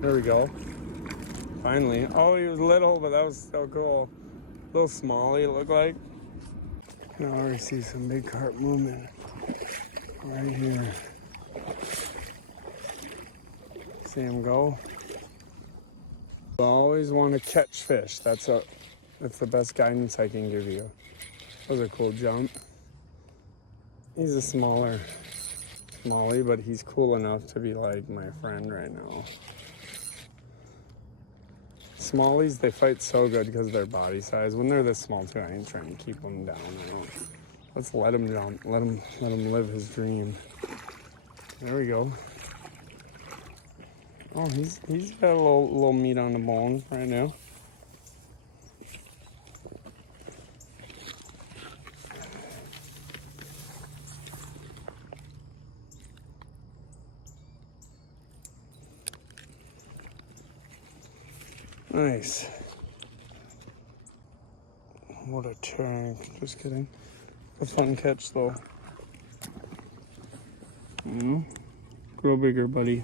There we go. Finally. Oh, he was little, but that was so cool. Little smallie, it looked like. I can already see some big carp moving right here. See him go. You always want to catch fish. That's the best guidance I can give you. That was a cool jump. He's a smaller smallie, but he's cool enough to be like my friend right now. Smallies, they fight so good because of their body size. When they're this small too, I ain't trying to keep them down. Let's let him jump. Let him live his dream. There we go. Oh, he's got a little meat on the bone right now. Nice. What a turn. Just kidding. A fun catch though. Grow bigger, buddy.